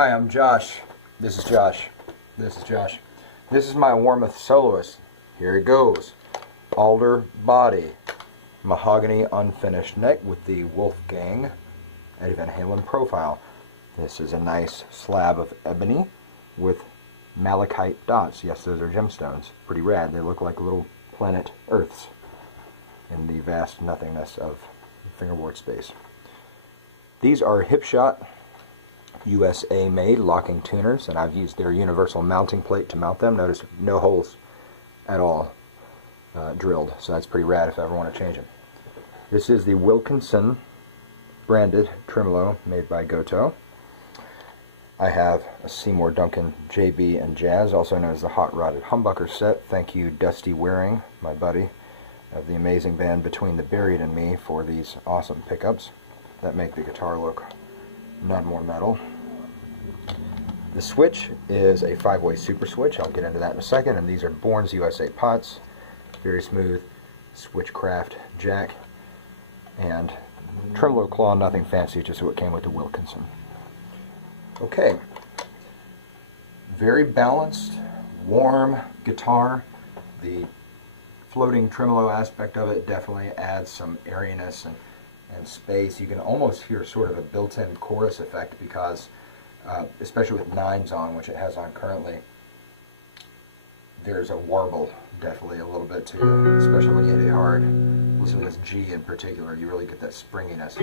Hi, I'm Josh. This is Josh. This is Josh. This is my Warmoth Soloist. Here it goes. Alder body. Mahogany unfinished neck with the Wolfgang Eddie Van Halen profile. This is a nice slab of ebony with malachite dots. Yes, those are gemstones. Pretty rad. They look like little planet Earths in the vast nothingness of fingerboard space. These are Hipshot USA made locking tuners, and I've used their universal mounting plate to mount them. Notice no holes at all drilled, so that's pretty rad if I ever want to change them. This is the Wilkinson branded tremolo made by Gotoh. I have a Seymour Duncan JB and Jazz, also known as the Hot Rodded Humbucker set. Thank you, Dustie, my buddy of the amazing band Between the Buried and Me, for these awesome pickups that make the guitar look none more metal. The switch is a 5-way super switch. I'll get into that in a second. And these are Bourns USA pots. Very smooth Switchcraft jack. And tremolo claw, nothing fancy, just what came with the Wilkinson. Okay. Very balanced, warm guitar. The floating tremolo aspect of it definitely adds some airiness and space. You can almost hear sort of a built-in chorus effect because, especially with 9s on, which it has on currently, there's a warble definitely a little bit to it, especially when you hit it hard. Listen to this G in particular, you really get that springiness.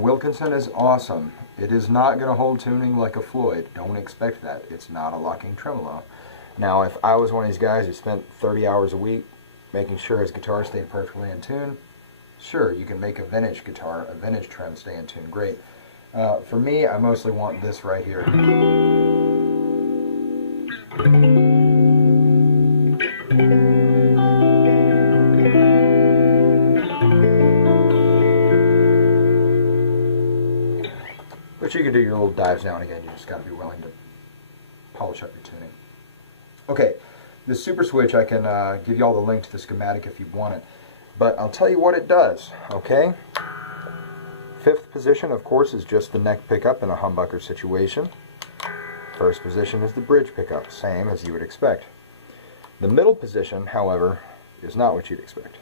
Wilkinson is awesome. It is not going to hold tuning like a Floyd. Don't expect that. It's not a locking tremolo. Now, if I was one of these guys who spent 30 hours a week making sure his guitar stayed perfectly in tune, sure, you can make a vintage guitar, a vintage trem stay in tune. Great. For me, I mostly want this right here. But you can do your little dives now and again. You just got to be willing to polish up your tuning. Okay, the super switch, I can give you all the link to the schematic if you want it. But I'll tell you what it does, okay? 5th position, of course, is just the neck pickup in a humbucker situation. 1st position is the bridge pickup, same as you would expect. The middle position, however, is not what you'd expect.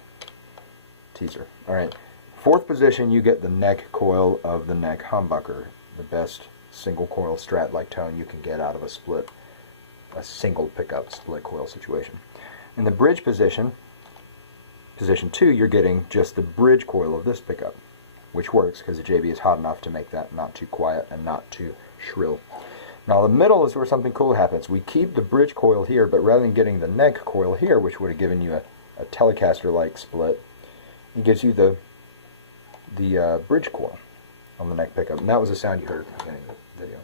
Teaser. Alright, 4th position, you get the neck coil of the neck humbucker. The best single coil strat-like tone you can get out of a single pickup split coil situation. In the bridge position, position 2, you're getting just the bridge coil of this pickup, which works because the JB is hot enough to make that not too quiet and not too shrill. Now the middle is where something cool happens. We keep the bridge coil here, but rather than getting the neck coil here, which would have given you a Telecaster-like split, it gives you the bridge coil on the neck pickup, and that was the sound you heard at the beginning of the video.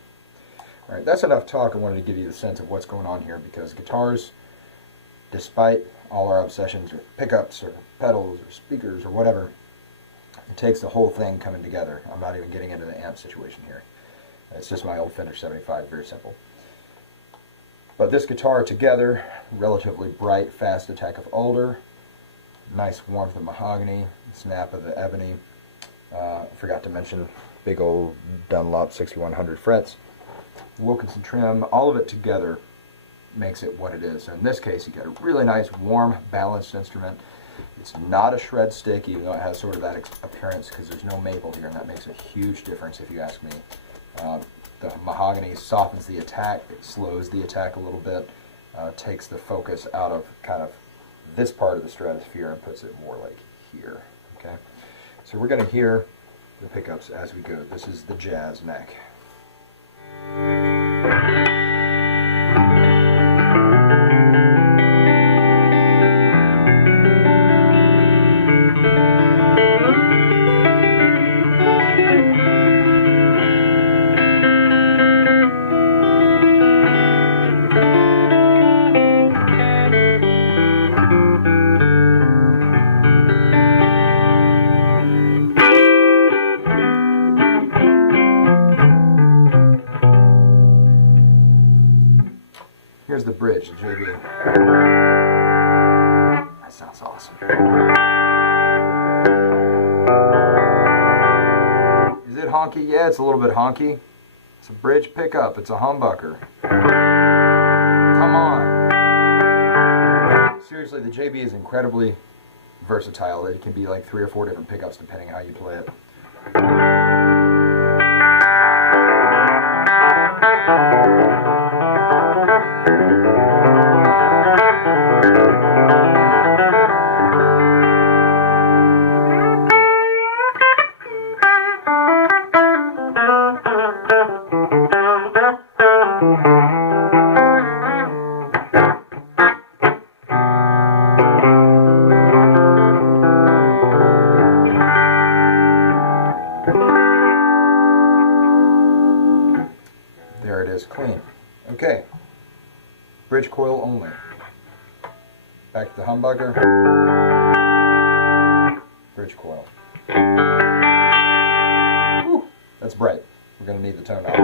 Alright, that's enough talk. I wanted to give you the sense of what's going on here, because guitars, despite all our obsessions with pickups or pedals or speakers or whatever, it takes the whole thing coming together. I'm not even getting into the amp situation here. It's just my old Fender 75, very simple. But this guitar together, relatively bright, fast attack of Alder, nice warmth of Mahogany, snap of the Ebony, forgot to mention big old Dunlop 6100 frets, Wilkinson trim, all of it together makes it what it is. So in this case, you get a really nice, warm, balanced instrument. It's not a shred stick, even though it has sort of that appearance, because there's no maple here, and that makes a huge difference if you ask me. The Mahogany softens the attack, it slows the attack a little bit, takes the focus out of kind of this part of the stratosphere and puts it more like here. Okay, so we're going to hear the pickups as we go. This is the Jazz neck. Here's the bridge, the JB. That sounds awesome. Is it honky? Yeah, it's a little bit honky. It's a bridge pickup. It's a humbucker. Come on. Seriously, the JB is incredibly versatile. It can be like 3 or 4 different pickups depending on how you play it. There it is, clean. Okay, bridge coil only. Back to the humbucker. Bridge coil. Whew, that's bright. We're going to need the tone knob.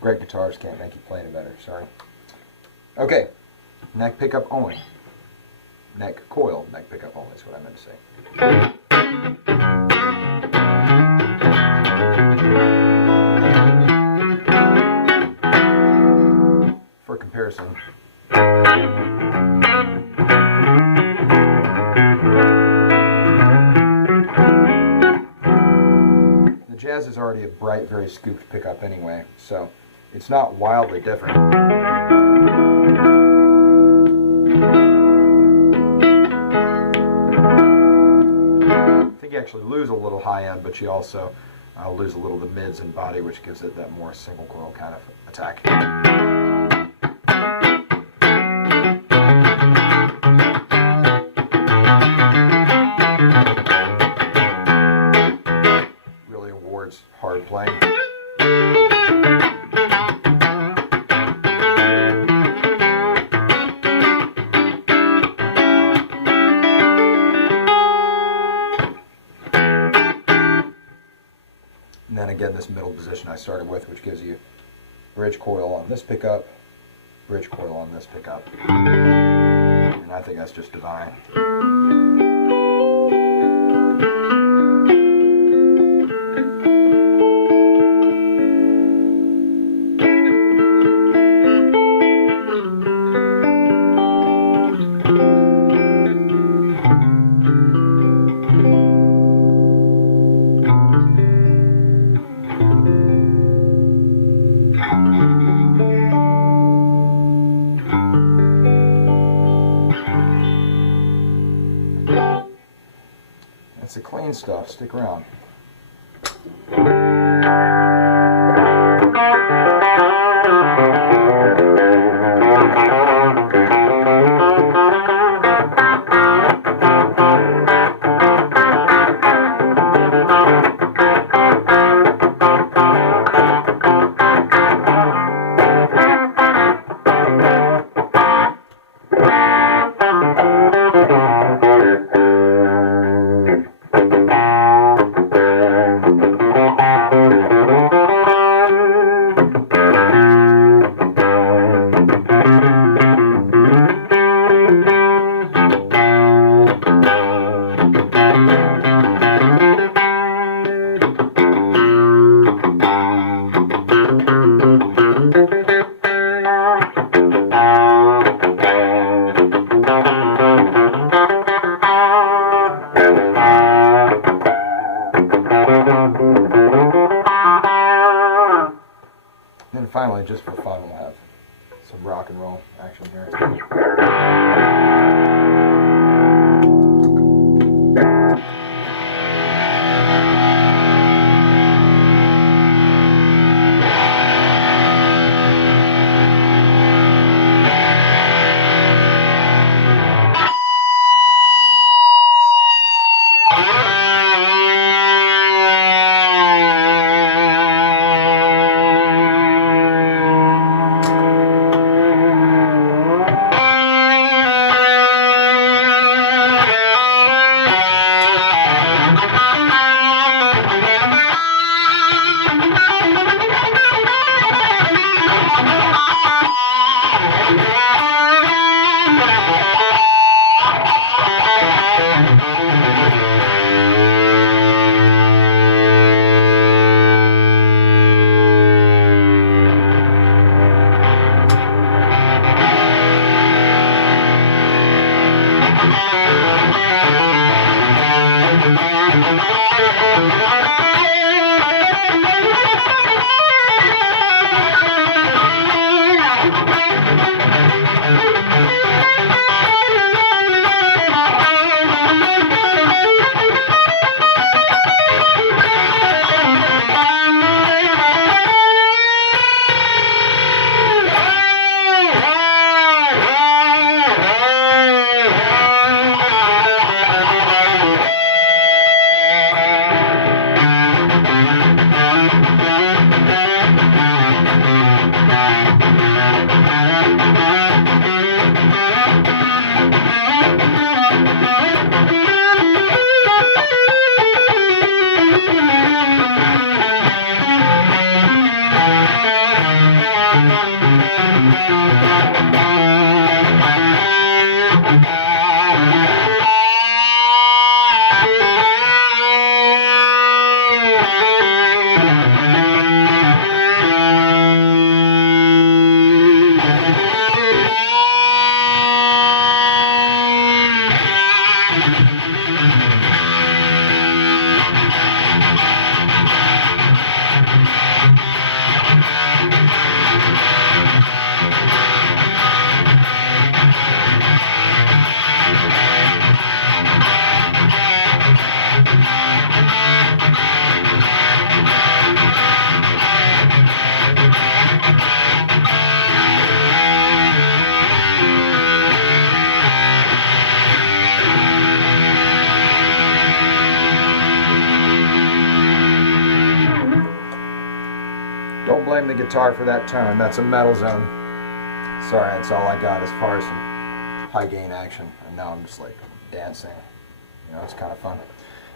Great guitars can't make you play any better, sorry. Okay, neck pickup only. Neck coil, neck pickup only is what I meant to say. For comparison, the Jazz is already a bright, very scooped pickup anyway, so it's not wildly different. I think you actually lose a little high end, but you also lose a little of the mids and body, which gives it that more single coil kind of attack. Really awards hard playing. And then again, this middle position I started with, which gives you bridge coil on this pickup, bridge coil on this pickup. And I think that's just divine. That's the clean stuff. Stick around. And finally, just for fun, we'll have some rock and roll action here. Don't blame the guitar for that tone. That's a metal zone. Sorry, that's all I got as far as some high gain action. And now I'm just like dancing. You know, it's kind of fun.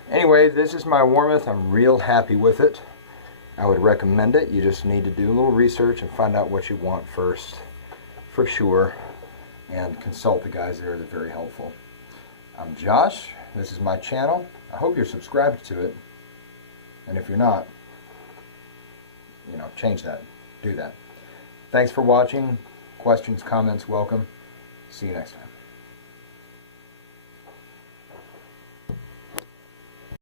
Anyway, this is my Warmoth. I'm real happy with it. I would recommend it. You just need to do a little research and find out what you want first, for sure. And consult the guys there. They're very helpful. I'm Josh. This is my channel. I hope you're subscribed to it. And if you're not, you know, change that. Do that. Thanks for watching. Questions, comments, welcome. See you next time.